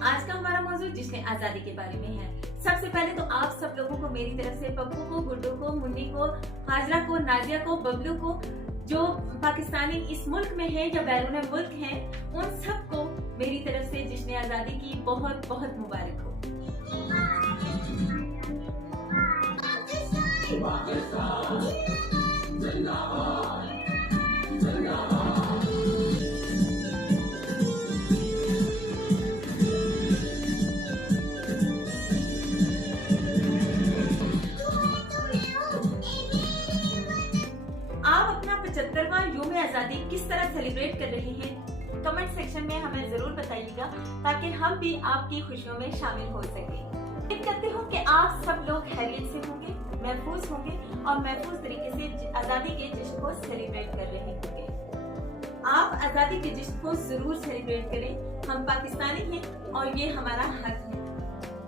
आज का हमारा मौजूद जश्न आजादी के बारे में है। सबसे पहले तो आप सब लोगों को मेरी तरफ से पप्पू को, गुड्डू को, मुन्नी को, हाजरा को, नाजिया को, बबलू को, जो पाकिस्तानी इस मुल्क में है या बैरून मुल्क हैं, उन सबको मेरी तरफ से जश्न आजादी की बहुत बहुत मुबारक हो। आप अपना 75वां यौम आजादी किस तरह सेलिब्रेट कर रहे हैं? कमेंट सेक्शन में हमें जरूर बताइएगा ताकि हम भी आपकी खुशियों में शामिल हो सके। उम्मीद करती हूँ कि आप सब लोग खैरियत से होंगे, महफूज होंगे और महफूज तरीके से आजादी के जश्न को सेलिब्रेट कर रहे होंगे। आप आजादी के जश्न को जरूर सेलिब्रेट करें। हम पाकिस्तानी हैं और ये हमारा हक है,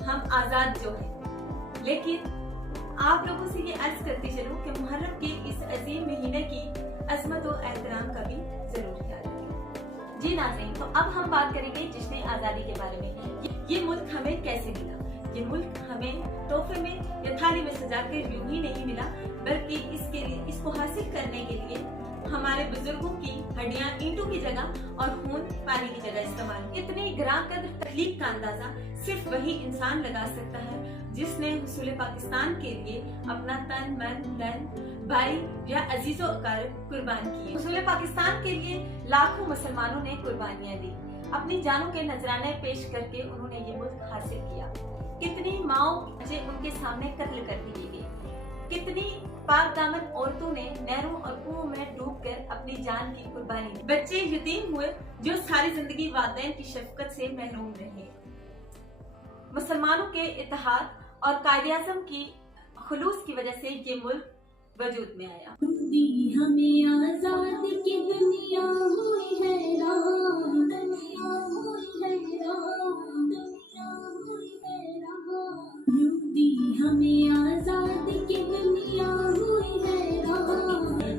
हम आजाद जो है। लेकिन आप लोगों से ये अर्ज करती चलूं कि मुहर्रम के इस अजीम महीने की अजमत और एहतराम का भी जरूर ख्याल रखें। जी नाज़रीन, तो अब हम बात करेंगे जश्न आजादी के बारे में। ये मुल्क हमें कैसे मिला? ये मुल्क हमें तोहफे में या थाली में सजा कर यूं ही नहीं मिला, बल्कि इसको हासिल करने के लिए हमारे बुजुर्गों की हड्डियां ईंटों की जगह और खून पानी की जगह इस्तेमाल। इतनी ग्रां कदर तकलीफ का अंदाजा सिर्फ वही इंसान लगा सकता है जिसने हुसूल पाकिस्तान के लिए अपना तन, मन, धन, भाई या अजीजों अकारब कुर्बान किए। हुसूल पाकिस्तान के लिए लाखों मुसलमानों ने कुर्बानियां दी। अपनी जानों के नजराने पेश करके उन्होंने ये मुल्क हासिल किया। कितनी माओ बच्चे उनके सामने कत्ल कर दिए गए। कितनी पाक दामन औरतों ने नहरों और कुओं में डूबकर अपनी जान की कुर्बानी दी। बच्चे यतीम हुए जो सारी जिंदगी वालिदैन की शफकत से महरूम रहे। मुसलमानों के इत्तेहाद और कायदे-ए-आज़म की खुलूस की वजह से ये मुल्क वजूद में आया। हमें आजाद की दुनिया हुई हैरान, दुनिया हुई हैरान, दुनिया हुई हैरान। यूदी हमें आजाद की दुनिया हुई हैरान।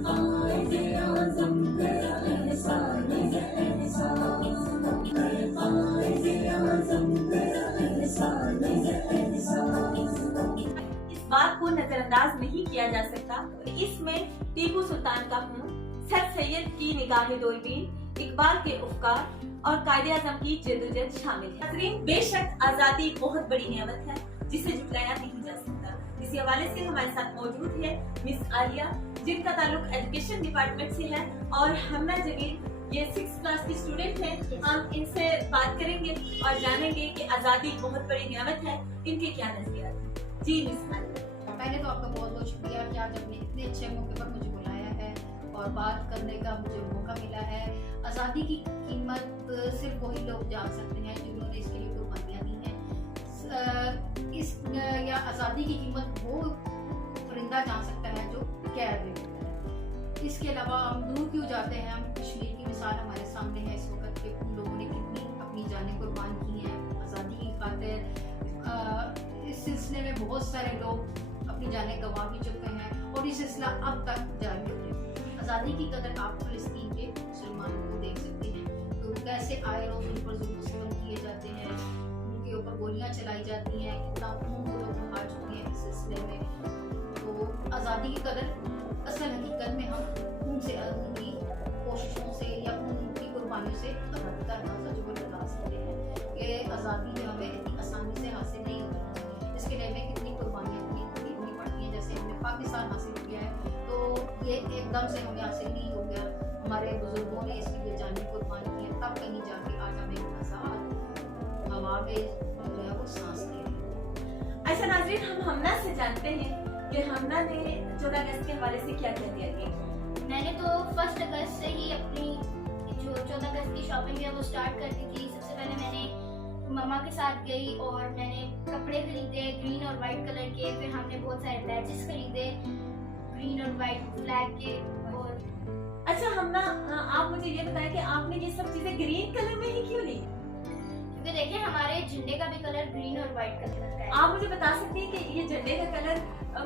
कायदे-ए-आज़म तेरा एहसान है, एहसान। कायदे-ए-आज़म तेरा एहसान है, एहसान। बात को नजरअंदाज नहीं किया जा सकता। इसमें टीपू सुल्तान का खून, सर सैयद की निगाहे दूरबीन, इकबाल के उफकार और कायदे-ए-आज़म की जद्दोजहद शामिल है। नाज़रीन, बेशक आजादी बहुत बड़ी नेमत है जिसे जुटाया नहीं जा सकता। इसी हवाले से हमारे साथ मौजूद है मिस आलिया, जिनका ताल्लुक एजुकेशन डिपार्टमेंट से है और हमना जमील ये 6th क्लास की स्टूडेंट है। हम इनसे बात करेंगे और जानेंगे कि आजादी बहुत बड़ी नेमत है, इनके क्या नजरियात हैं। जी मिस आलिया, पहले तो आपका बहुत बहुत शुक्रिया कि आज अपने इतने अच्छे मौके पर मुझे बुलाया है और बात करने का मुझे मौका मिला है। आज़ादी की कीमत सिर्फ वही लोग जान सकते हैं जिन्होंने इसके लिए कुर्बानियाँ दी हैं। इस या आज़ादी की कीमत वो परिंदा जान सकता है जो कैद में होता है। इसके अलावा हम दूर क्यों जाते हैं, हम कश्मीर की मिसाल हमारे सामने है इस वक्त के उन लोगों ने कितनी अपनी जानें कुर्बान की हैं आज़ादी की खातिर। इस सिलसिले में बहुत सारे लोग अपनी जानें गंवा भी चुके हैं और ये सिलसिला अब तक जारी है। आज़ादी की कदर आप फिलिस्तीन के मुसलमानों को देख सकते हैं तो कैसे आए रोज उन पर जुल्म सितम किए जाते हैं, उनके ऊपर गोलियां चलाई जाती हैं, कितना खून वो लोग बहा चुके हैं इस सिलसिले में। तो आज़ादी की कदर असल हकीकत में हम उनसे उनकी कोशिशों से या उनकी कुर्बानियों से हद का अंदाजा जो लगा सकते हैं कि आज़ादी जो हमें इतनी आसानी से हासिल नहीं होती। इसके लिए हमें कितनी कुर्बानियाँ करनी पड़ती हैं। जैसे हमने पाकिस्तान हासिल किया है तो ये एकदम से हमें हासिल नहीं हो गया, हमारे बुजुर्गों ने इसके लिए जानें कुर्बान की है, तब कहीं जाके आज हमें आज़ाद हवा में जो है वो सांस ले रही है। अच्छा नाज़रीन, हम हमना से जानते हैं कि हमना ने 14 अगस्त के हवाले से क्या क्या तैयारी की। मैंने तो 1 अगस्त से ही अपनी जो 14 अगस्त की शॉपिंग है वो स्टार्ट कर दी थी। सबसे पहले मैंने मम्मा के साथ गई और मैंने कपड़े खरीदे ग्रीन और वाइट कलर के। फिर हमने बहुत सारे बैचेस खरीदे ग्रीन और वाइट फ्लैग के। और अच्छा हमना, आप मुझे ये बताएं कि आपने ये सब चीजें ग्रीन कलर में ही क्यों ली? क्योंकि देखिए हमारे झंडे का भी कलर ग्रीन और वाइट कलर का है। आप मुझे बता सकती हैं कि ये झंडे का कलर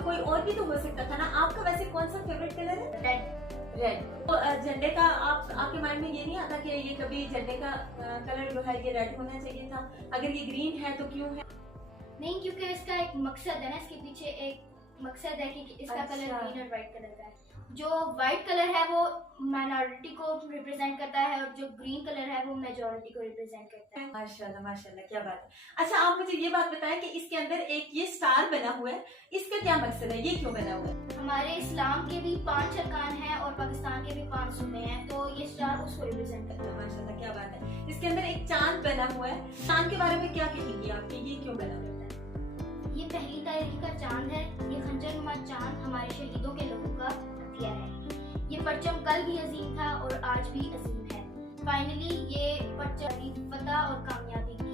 कोई और भी तो हो सकता था ना? आपका वैसे कौन सा फेवरेट कलर है? रेड। रेड। तो झंडे का आपके माइंड में ये नहीं आता कि ये कभी झंडे का कलर जो है ये रेड होना चाहिए था? अगर ये ग्रीन है तो क्यों है? नहीं, क्योंकि इसका एक मकसद है ना, इसके पीछे एक मकसद है कि इसका अच्छा। कलर ग्रीन और वाइट कलर का है। जो वाइट कलर है वो माइनॉरिटी को रिप्रेजेंट करता है और जो ग्रीन कलर है वो मेजॉरिटी को रिप्रेजेंट करता है। माशाल्लाह माशाल्लाह, क्या बात है। अच्छा आप मुझे ये बात बताएं कि इसके अंदर एक ये स्टार बना हुआ है, इसका क्या मकसद है? ये क्यों बना हुआ है? हमारे इस्लाम के भी 5 अरकान हैं और पाकिस्तान के भी 5 सूबे हैं, तो ये स्टार उसको रिप्रेजेंट करता है। माशाल्लाह, क्या बात है। इसके अंदर एक चांद बना हुआ है, चांद के बारे में क्या कहेंगी आप कि ये क्यों बना हुआ है? ये पहली तारीख का चांद है। ये खंजरनुमा चांद हमारे शहीदों के लोगों का हथियार है। ये परचम कल भी अजीम था और आज भी अजीम है। फाइनली ये परचम फतह और कामयाबी की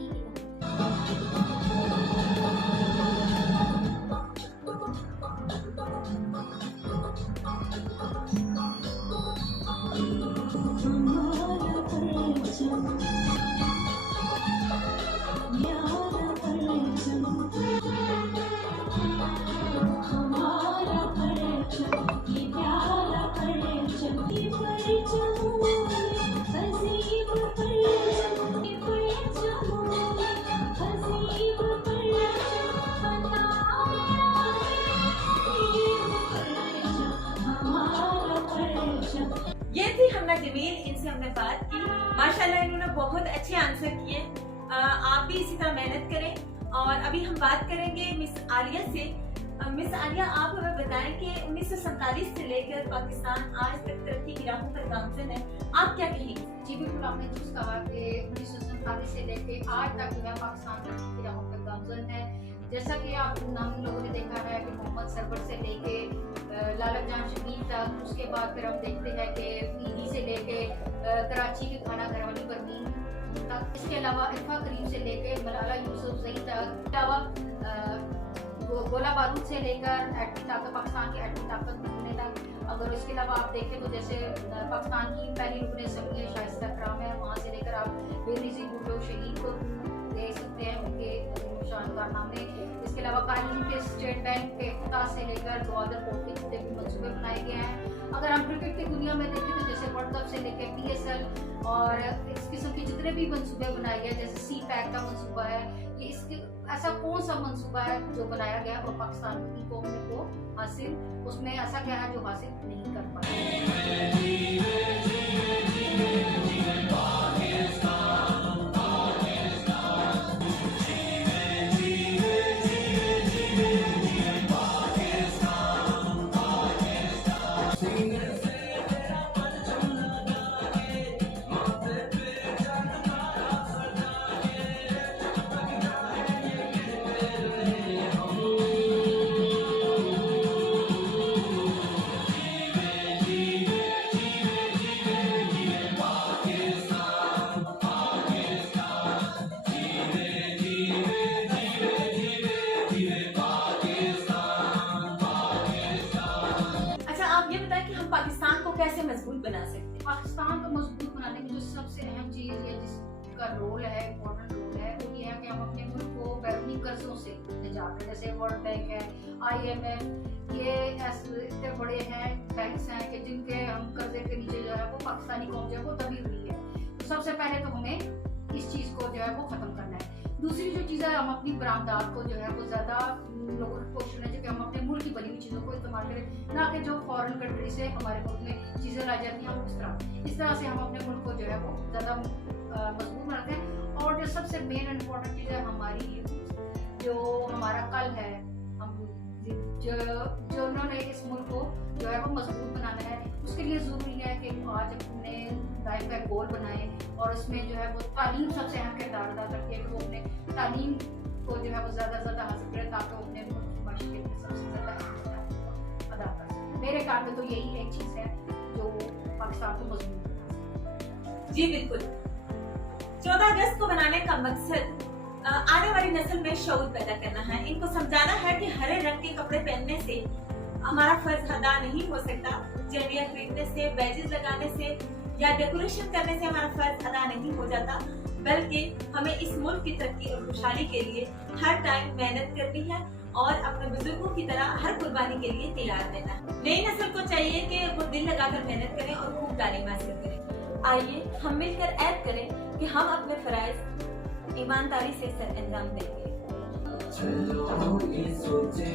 ये थी हमना जमील, इनसे हमने बात की। माशाल्लाह इन्होंने बहुत अच्छे आंसर किए। आप भी इसी तरह मेहनत करें। और अभी हम बात करेंगे मिस आलिया से। मिस आलिया, आप हमें बताएं कि 1947 से लेकर पाकिस्तान आज तक तरक्की की राहों पर गामजन है, आप क्या कहेंगे? जी बिल्कुल, आपने जिस कहा कि 1947 से लेकर आज तक जो है पाकिस्तान तरक्की की राहों पर गामजन है। जैसा कि हम लोगों ने देखा है कि मोहम्मद सरवर से लेके लाला जान शबीर तक, उसके बाद फिर हम देखते हैं कि ईदी से लेके कराची के खाना घर वाली परवीन तक, इसके अलावा इरफा करीम से लेके मलाला यूसुफजई तक, अलावा गोला बारूद से लेकर एटमी ताकत, पाकिस्तान की एटमी ताकत बनने तक। अगर इसके अलावा आप देखें तो जैसे पाकिस्तान की पहली रुकने असम्बली शाइस्ता कराम है, वहाँ से लेकर आप बेनज़ीर भुट्टो शहीद को देख सकते हैं, उनके शानदार नामे। इसके अलावा कानून के स्टेट बैंक के इफ्तिताह से लेकर ग्वादर पोर्ट के जितने भी मंसूबे बनाए गए हैं। अगर हम क्रिकेट की दुनिया में देखें तो जैसे वर्ल्ड कप से लेकर PSL और इस किस्म के जितने भी मंसूबे बनाए गए, जैसे सी पैक का मंसूबा है, ये इसके ऐसा कौन सा मंसूबा है जो बनाया गया और पाकिस्तान की कौम को हासिल, उसमें ऐसा क्या है जो हासिल नहीं कर पाया? पाकिस्तान को कैसे मजबूत बना सकते हैं? पाकिस्तान को मजबूत बनाने में जो सबसे अहम चीज या जिसका रोल है, इम्पोर्टेंट रोल है, वो ये है कि हम अपने मुल्क को बैरूनी कर्जों से निजात दें। जैसे वर्ल्ड बैंक है, IMF, ये ऐसे इतने बड़े हैं बैंक्स हैं कि जिनके हम कर्जे के नीचे जो है वो पाकिस्तानी कौम जो है वो दबी हुई है। तो सबसे पहले तो हमें इस चीज को जो है वो खत्म करना है। दूसरी जो चीज़ है, हम अपनी बरामदात को जो है वो ज्यादा लोगों की कोशिश होनी चाहिए कि हम अपने मुल्क की बनी हुई चीज़ों को इस्तेमाल करें, ना कि जो फॉरेन कंट्री से हमारे मुल्क में चीज़ें ला जाती हैं इस तरह से हम अपने मुल्क को जो है वो ज़्यादा मजबूत बनाते हैं। और जो सबसे मेन इम्पोर्टेंट चीज़ है हमारी जो हमारा कल है, हम जो उन्होंने इस मुल्क को जो है वो मजबूत बनाना है, उसके लिए ज़रूरी है कि आज अपने लाइफ का गोल बनाए और उसमें जो है वो तालीम सबसे अहम किरदार अदा करती है कि वो अपने तालीम को जो है वो ज़्यादा से ज़्यादा हासिल करें ताकि वो अपने मुल्क की माशरे में सबसे ज़्यादा अहम अदा कर सकें। मेरे ख्याल में तो यही एक चीज़ है जो पाकिस्तान को मजबूत बनाती है। जी बिल्कुल। 14 अगस्त को बनाने का मकसद आने वाली नस्ल में शऊर पैदा करना है। इनको समझाना है कि हरे रंग के कपड़े पहनने से हमारा फर्ज अदा नहीं हो सकता, झंडियाँ खरीदने से, बैजेस लगाने से या डेकोरेशन करने से हमारा फर्ज अदा नहीं हो जाता, बल्कि हमें इस मुल्क की तरक्की और खुशहाली के लिए हर टाइम मेहनत करनी है और अपने बुजुर्गों की तरह हर कुर्बानी के लिए तैयार रहना है। नई नस्ल को चाहिए कि वो दिल लगाकर मेहनत करें और खूब तालीम हासिल करें। आइए हम मिलकर ऐड करें कि हम अपने फराइज ईमानदारी से सर अंजाम देंगे। चलो ये सोचे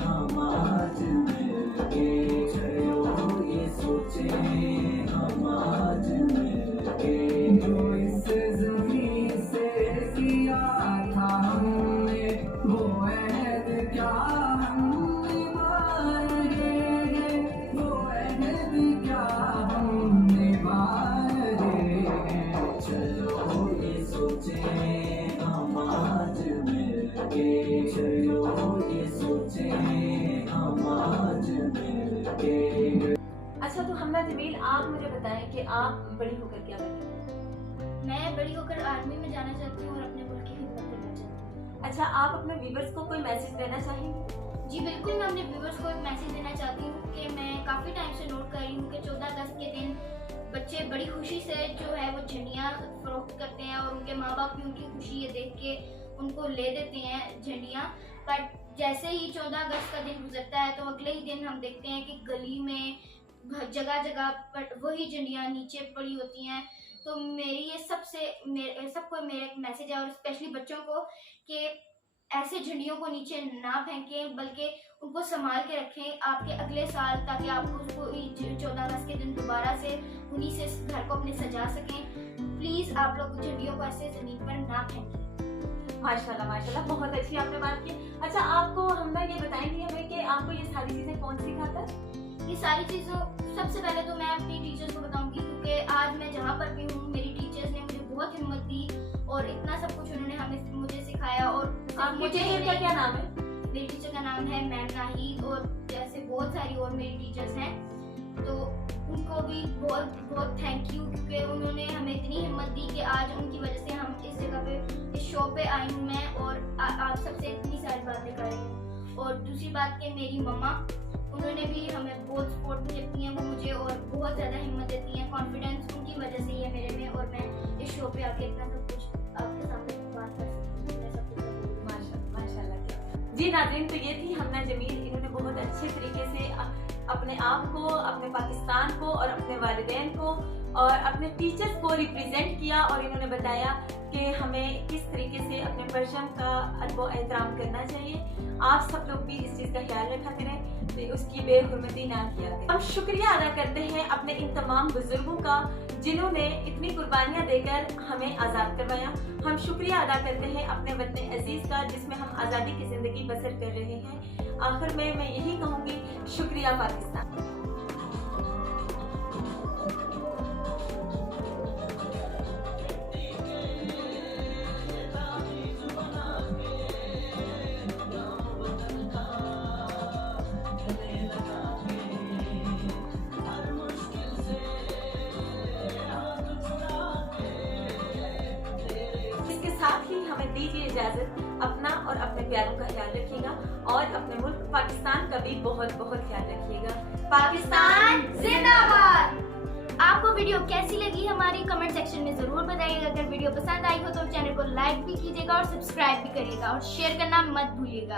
हम आज मिलके, चलो ये सोचे हम आज मिलके, जो इस ज़मीन से किया था हमने वो अहद क्या हम निभाएंगे, वो अहद क्या हम निभाएंगे। चलो ये सोचे हम आज मिलके, चलो ये सोचे हम आज मिलके। अच्छा, तो हमना जमील, आप मुझे बताएं कि आप बड़ी होकर क्या बनेंगी? मैं बड़ी होकर आर्मी में जाना चाहती हूँ और अपने मुल्क की खिदमत करना चाहती हूँ। अच्छा, आप अपने व्यूअर्स को कोई मैसेज देना चाहेंगे? जी बिल्कुल, मैं अपने व्यूअर्स को एक मैसेज देना चाहती हूँ कि मैं काफ़ी टाइम से नोट कर रही हूँ कि 14 अगस्त के दिन बच्चे बड़ी खुशी से जो है वो झंडियाँ फरोख्त करते हैं और उनके माँ बाप भी उनकी खुशी ये देख के उनको ले देते हैं झंडियाँ। पर जैसे ही 14 अगस्त का दिन गुजरता है तो अगले ही दिन हम देखते हैं कि गली में जगह जगह पर वही झंडियाँ नीचे पड़ी होती हैं। तो मेरी ये सबको मेरा एक मैसेज है और स्पेशली बच्चों को कि ऐसे झंडियों को नीचे ना फेंकें बल्कि उनको संभाल के रखें आपके अगले साल, ताकि आपको उसको 14 अगस्त के दिन दोबारा से उन्हीं से घर को अपने सजा सकें। प्लीज़ आप लोग झंडियों को ऐसे ज़मीन पर ना फेंकें। माशाल्लाह माशाल्लाह, बहुत अच्छी आपने बात की। अच्छा, आपको हमना ये बताएंगे हमें कि आपको ये सारी चीज़ें कौन सिखाता है? ये सारी चीज़ों सबसे पहले तो मैं अपनी टीचर्स को बताऊंगी, क्योंकि आज मैं जहाँ पर भी हूँ मेरी टीचर्स ने मुझे बहुत हिम्मत दी और इतना सब कुछ उन्होंने मुझे सिखाया। और आपकी टीचर का क्या नाम है? मेरी टीचर का नाम है मैम नाहिद और जैसे बहुत सारी और मेरी टीचर्स हैं, तो उनको भी बहुत बहुत थैंक यू, क्योंकि उन्होंने हमें इतनी हिम्मत दी कि आज उनकी वजह से हम इस जगह पे इस शो पे आई हूँ मैं और आप सबसे इतनी सारी बातें कर रही हूँ। और दूसरी बात कि मेरी मम्मा, उन्होंने भी हमें बहुत सपोर्ट देती हैं वो मुझे और बहुत ज़्यादा हिम्मत देती हैं। कॉन्फिडेंस उनकी वजह से ही है मेरे में और मैं इस शो पे आके इतना सब कुछ आपके सामने बात कर सकती हूँ। मैं सब कुछ माशाल्लाह। जी नाज़रीन, तो ये थी हमना जमील। इन्होंने बहुत अच्छे तरीके से अपने आप को, अपने पाकिस्तान को और अपने वालिदैन को और अपने टीचर्स को रिप्रेजेंट किया और इन्होंने बताया कि हमें किस तरीके से अपने परचम का अदब एहतराम करना चाहिए। आप सब लोग भी इस चीज़ का ख्याल रखा करें, तो उसकी बेहुरमती ना किया करें। हम शुक्रिया अदा करते हैं अपने इन तमाम बुजुर्गों का जिन्होंने इतनी कुर्बानियाँ देकर हमें आज़ाद करवाया। हम शुक्रिया अदा करते हैं अपने वतन अजीज़ का जिसमें हम आज़ादी की ज़िंदगी बसर कर रहे हैं। आखिर में मैं यही कहूँगी, शुक्रिया पाकिस्तान। साथ ही हमें दीजिए इजाजत, अपना और अपने प्यारों का ख्याल रखिएगा और अपने मुल्क पाकिस्तान का भी बहुत बहुत ख्याल रखिएगा। पाकिस्तान जिंदाबाद। आपको वीडियो कैसी लगी हमारी कमेंट सेक्शन में जरूर बताइएगा। अगर वीडियो पसंद आई हो तो चैनल को लाइक भी कीजिएगा और सब्सक्राइब भी करिएगा और शेयर करना मत भूलिएगा।